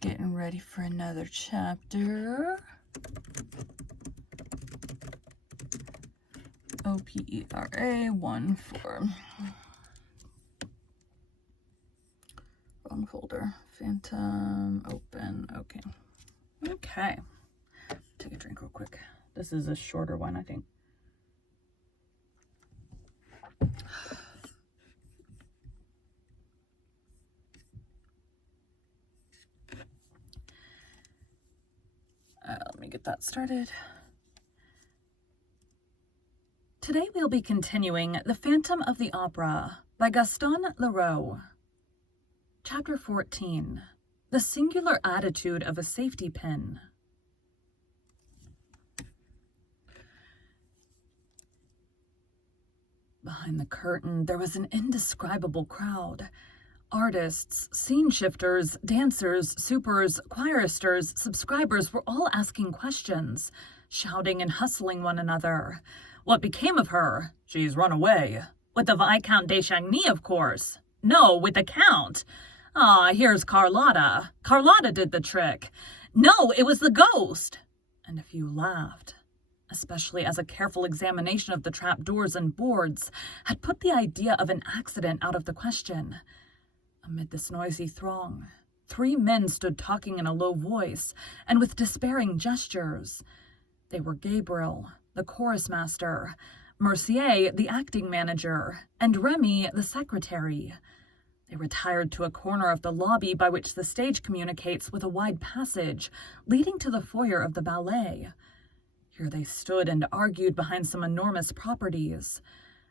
Getting ready for another chapter. OPERA 1-4. Wrong folder. Phantom, open, okay. Okay. Take a drink real quick. This is a shorter one, I think. Let me get that started. Today we'll be continuing The Phantom of the Opera by Gaston Leroux. Chapter 14, The Singular Attitude of a Safety Pin. Behind the curtain, there was an indescribable crowd. Artists, scene shifters, dancers, supers, choiristers, subscribers were all asking questions, shouting and hustling one another. What became of her? She's run away. With the Viscount de Chagny, of course. No, with the Count. Ah, here's Carlotta. Carlotta did the trick. No, it was the ghost. And a few laughed, especially as a careful examination of the trapdoors and boards had put the idea of an accident out of the question. Amid this noisy throng, 3 men stood talking in a low voice and with despairing gestures. They were Gabriel, the chorus master, Mercier, the acting manager, and Remy, the secretary. They retired to a corner of the lobby by which the stage communicates with a wide passage leading to the foyer of the ballet. Here they stood and argued behind some enormous properties.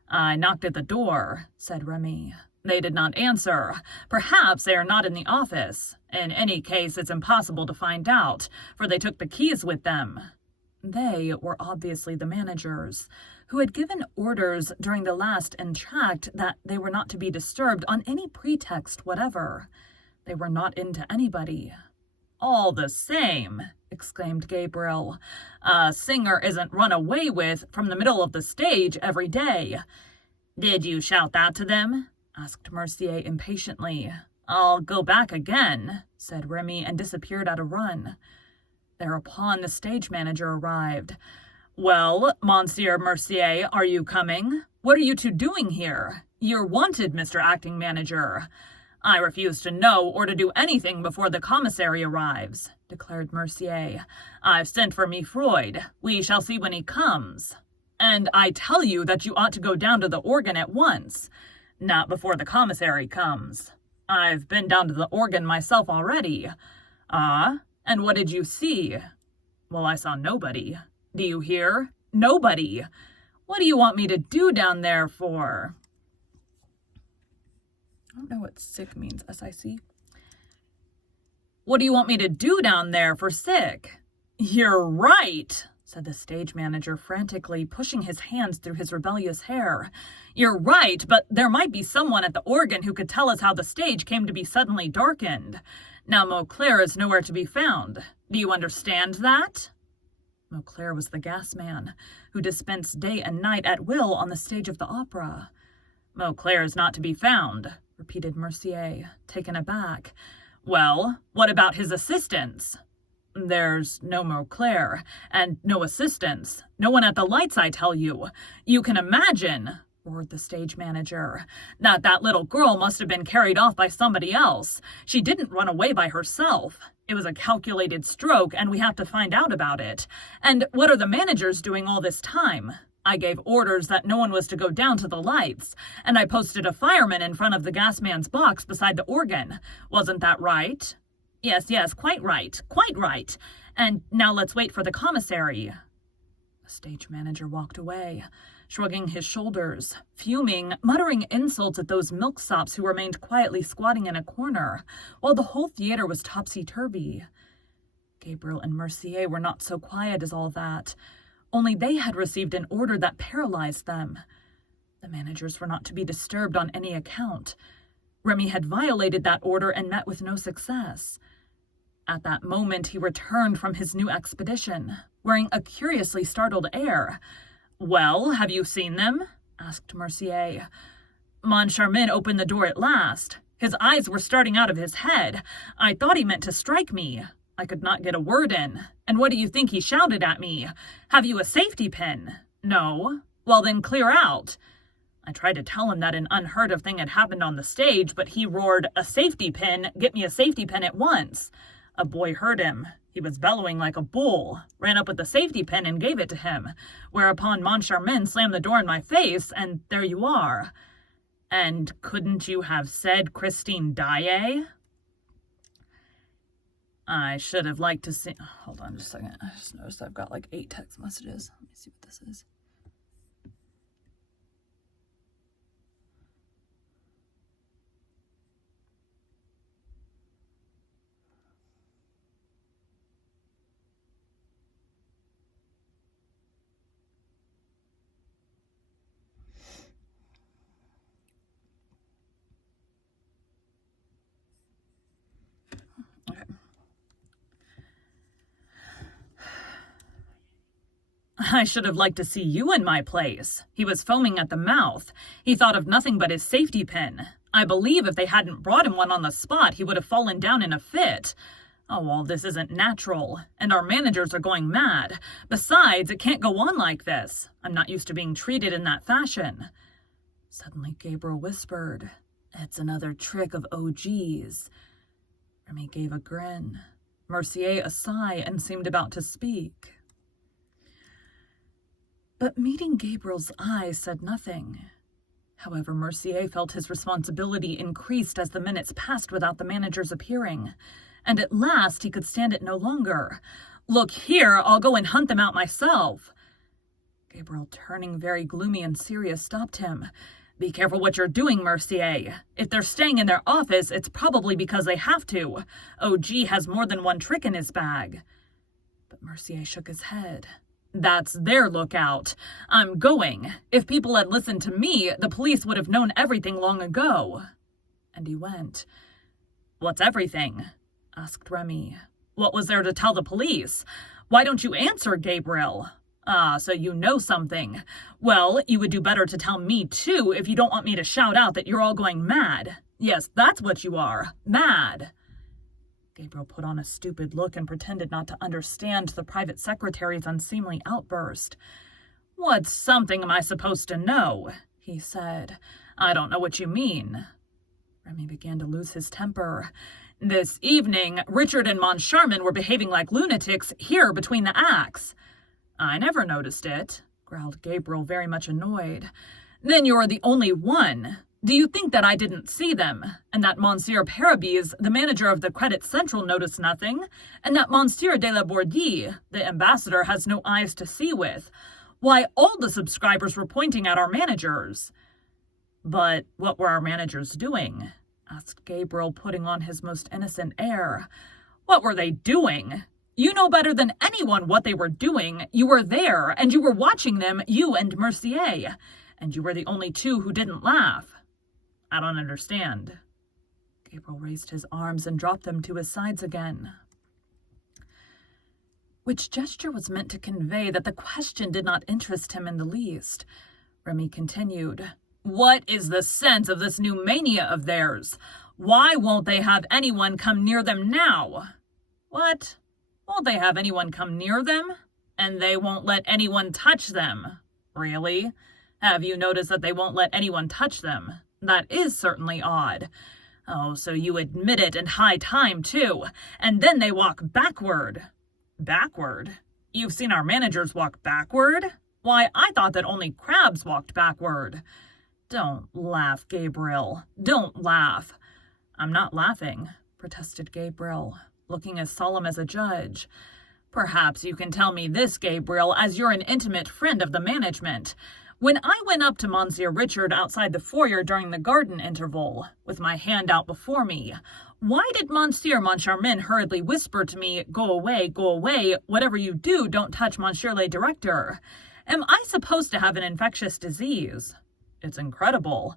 "I knocked at the door," said Remy. "They did not answer. Perhaps they are not in the office. In any case, it's impossible to find out, for they took the keys with them." They were obviously the managers, who had given orders during the last entr'acte that they were not to be disturbed on any pretext whatever. They were not into anybody. "All the same," exclaimed Gabriel, "a singer isn't run away with from the middle of the stage every day." "Did you shout that to them?" asked Mercier impatiently. "I'll go back again," said Remy, and disappeared at a run. Thereupon the stage manager arrived. "Well, Monsieur Mercier, are you coming? What are you two doing here? You're wanted, Mr. Acting Manager." "I refuse to know or to do anything before the commissary arrives," declared Mercier. "I've sent for Mifroid. We shall see when he comes. And I tell you that you ought to go down to the organ at once. Not before the commissary comes. I've been down to the organ myself already." "Ah? And what did you see?" "Well, I saw nobody. Do you hear? Nobody. What do you want me to do down there for?" I don't know what sick means, SIC. "What do you want me to do down there for sick?" "You're right," said the stage manager frantically, pushing his hands through his rebellious hair. "You're right, but there might be someone at the organ who could tell us how the stage came to be suddenly darkened. Now Mauclair is nowhere to be found. Do you understand that?" Mauclair was the gas man, who dispensed day and night at will on the stage of the opera. "Mauclair is not to be found," repeated Mercier, taken aback. "Well, what about his assistants?" "There's no Mauclair, and no assistants. No one at the lights, I tell you. You can imagine," roared the stage manager, "that little girl must have been carried off by somebody else. She didn't run away by herself. It was a calculated stroke, and we have to find out about it. And what are the managers doing all this time? I gave orders that no one was to go down to the lights, and I posted a fireman in front of the gas man's box beside the organ. Wasn't that right?" Yes, quite right. And now let's wait for the commissary." The stage manager walked away, shrugging his shoulders, fuming, muttering insults at those milksops who remained quietly squatting in a corner, while the whole theater was topsy-turvy. Gabriel and Mercier were not so quiet as all that, only they had received an order that paralyzed them. The managers were not to be disturbed on any account. Remy had violated that order and met with no success. At that moment he returned from his new expedition, wearing a curiously startled air. "Well, have you seen them?" asked Mercier. "Moncharmin opened the door at last. His eyes were starting out of his head. I thought he meant to strike me. I could not get a word in. And what do you think he shouted at me? Have you a safety pin? No. Well, then clear out. I tried to tell him that an unheard of thing had happened on the stage, but he roared, "A safety pin! Get me a safety pin at once!" A boy heard him. He was bellowing like a bull, ran up with the safety pin and gave it to him, whereupon Moncharmin slammed the door in my face, and there you are. And couldn't you have said Christine Daae? I should have liked to see... Hold on just a second. I just noticed I've got like 8 text messages. Let me see what this is. I should have liked to see you in my place. He was foaming at the mouth. He thought of nothing but his safety pin. I believe if they hadn't brought him one on the spot, he would have fallen down in a fit. Oh, well, this isn't natural, and our managers are going mad. Besides, it can't go on like this. I'm not used to being treated in that fashion. Suddenly, Gabriel whispered, "It's another trick of OG's." Remy gave a grin. Mercier a sigh and seemed about to speak. But meeting Gabriel's eyes said nothing. However, Mercier felt his responsibility increased as the minutes passed without the manager's appearing, and at last he could stand it no longer. "Look here, I'll go and hunt them out myself." Gabriel, turning very gloomy and serious, stopped him. "Be careful what you're doing, Mercier. If they're staying in their office, it's probably because they have to. OG has more than one trick in his bag." But Mercier shook his head. "That's their lookout. I'm going. If people had listened to me, the police would have known everything long ago." And he went. "What's everything?" asked Remy. "What was there to tell the police? Why don't you answer, Gabriel? Ah, so you know something. Well, you would do better to tell me, too, if you don't want me to shout out that you're all going mad. Yes, that's what you are. Mad." Gabriel put on a stupid look and pretended not to understand the private secretary's unseemly outburst. "What something am I supposed to know?" he said. "I don't know what you mean." Remy began to lose his temper. "This evening, Richard and Moncharmin were behaving like lunatics here between the acts." "I never noticed it," growled Gabriel, very much annoyed. "Then you're the only one. Do you think that I didn't see them, and that Monsieur Parabis, the manager of the Credit Central, noticed nothing, and that Monsieur de la Bourdie, the ambassador, has no eyes to see with? Why, all the subscribers were pointing at our managers." "But what were our managers doing?" asked Gabriel, putting on his most innocent air. "What were they doing? You know better than anyone what they were doing. You were there, and you were watching them, you and Mercier, and you were the only two who didn't laugh." "I don't understand." Gabriel raised his arms and dropped them to his sides again, which gesture was meant to convey that the question did not interest him in the least. Remy continued, "What is the sense of this new mania of theirs? Why won't they have anyone come near them now?" "What? Won't they have anyone come near them? And they won't let anyone touch them? Really? Have you noticed that they won't let anyone touch them? That is certainly odd. Oh, so you admit it in high time, too. And then they walk backward." "Backward? You've seen our managers walk backward? Why, I thought that only crabs walked backward." "Don't laugh, Gabriel. Don't laugh." "I'm not laughing," protested Gabriel, looking as solemn as a judge. "Perhaps you can tell me this, Gabriel, as you're an intimate friend of the management. When I went up to Monsieur Richard outside the foyer during the garden interval, with my hand out before me, why did Monsieur Moncharmin hurriedly whisper to me, 'Go away, whatever you do, don't touch Monsieur le Directeur'? Am I supposed to have an infectious disease? It's incredible."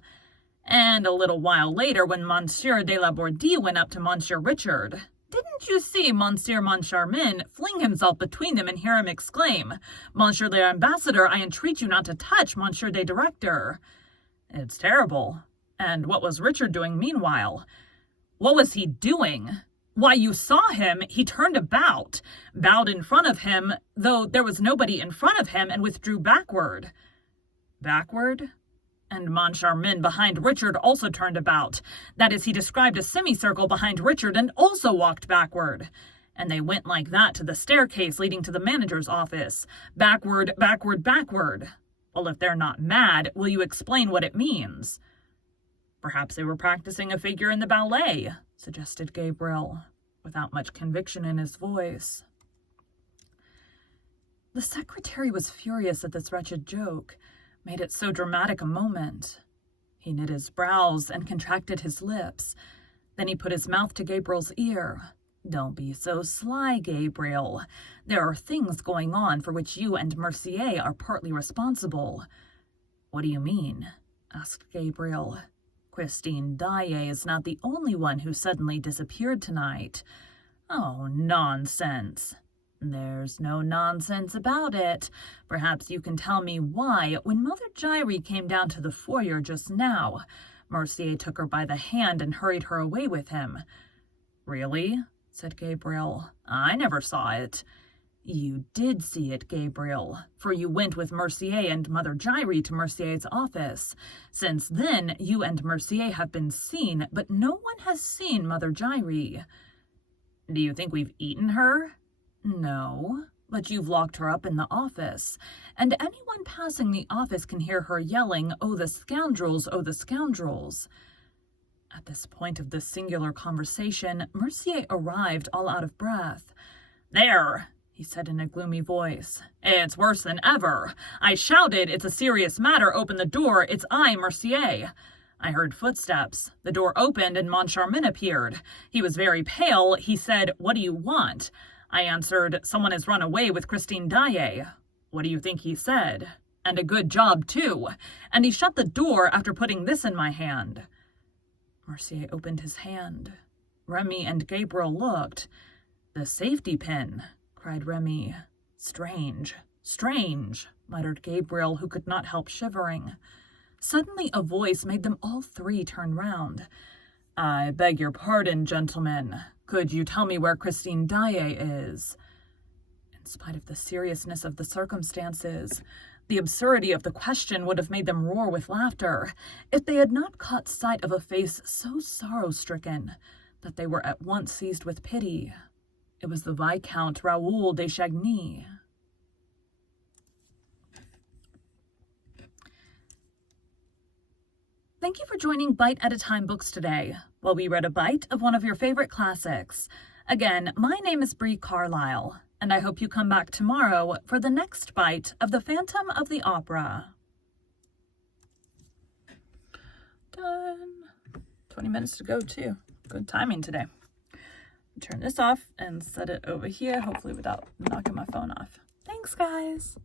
And a little while later, when Monsieur de la Bourdie went up to Monsieur Richard, didn't you see Monsieur Moncharmin fling himself between them and hear him exclaim, "Monsieur l'Ambassadeur, I entreat you not to touch Monsieur le Directeur"? It's terrible. And what was Richard doing meanwhile? What was he doing? Why, you saw him. He turned about, bowed in front of him, though there was nobody in front of him, and withdrew backward. Backward? And Moncharmin behind Richard also turned about. That is, he described a semicircle behind Richard and also walked backward. And they went like that to the staircase leading to the manager's office. Backward, backward, backward. Well, if they're not mad, will you explain what it means? Perhaps they were practicing a figure in the ballet, suggested Gabriel, without much conviction in his voice. The secretary was furious at this wretched joke, made it so dramatic a moment. He knit his brows and contracted his lips. Then he put his mouth to Gabriel's ear. Don't be so sly, Gabriel. There are things going on for which you and Mercier are partly responsible. What do you mean? Asked Gabriel. Christine Daae is not the only one who suddenly disappeared tonight. Oh, nonsense. There's no nonsense about it. Perhaps you can tell me why, when Mother Giry came down to the foyer just now, Mercier took her by the hand and hurried her away with him. Really? Said Gabriel. I never saw it. You did see it, Gabriel, for you went with Mercier and Mother Giry to Mercier's office. Since then, you and Mercier have been seen, but no one has seen Mother Giry. Do you think we've eaten her? No, but you've locked her up in the office, and anyone passing the office can hear her yelling, "Oh, the scoundrels, oh, the scoundrels." At this point of this singular conversation, Mercier arrived all out of breath. There, he said in a gloomy voice. It's worse than ever. I shouted, it's a serious matter, open the door, it's I, Mercier. I heard footsteps. The door opened and Moncharmin appeared. He was very pale. He said, what do you want? I answered, someone has run away with Christine Daae. What do you think he said? And a good job, too. And he shut the door after putting this in my hand. Mercier opened his hand. Remy and Gabriel looked. The safety pin, cried Remy. Strange, strange, muttered Gabriel, who could not help shivering. Suddenly a voice made them all three turn round. I beg your pardon, gentlemen. Could you tell me where Christine Daae is? In spite of the seriousness of the circumstances, the absurdity of the question would have made them roar with laughter if they had not caught sight of a face so sorrow-stricken that they were at once seized with pity. It was the Viscount Raoul de Chagny. Thank you for joining Bite at a Time Books today, while we read a bite of one of your favorite classics. Again, my name is Bree Carlisle, and I hope you come back tomorrow for the next bite of The Phantom of the Opera. Done. 20 minutes to go, too. Good timing today. Turn this off and set it over here, hopefully without knocking my phone off. Thanks, guys.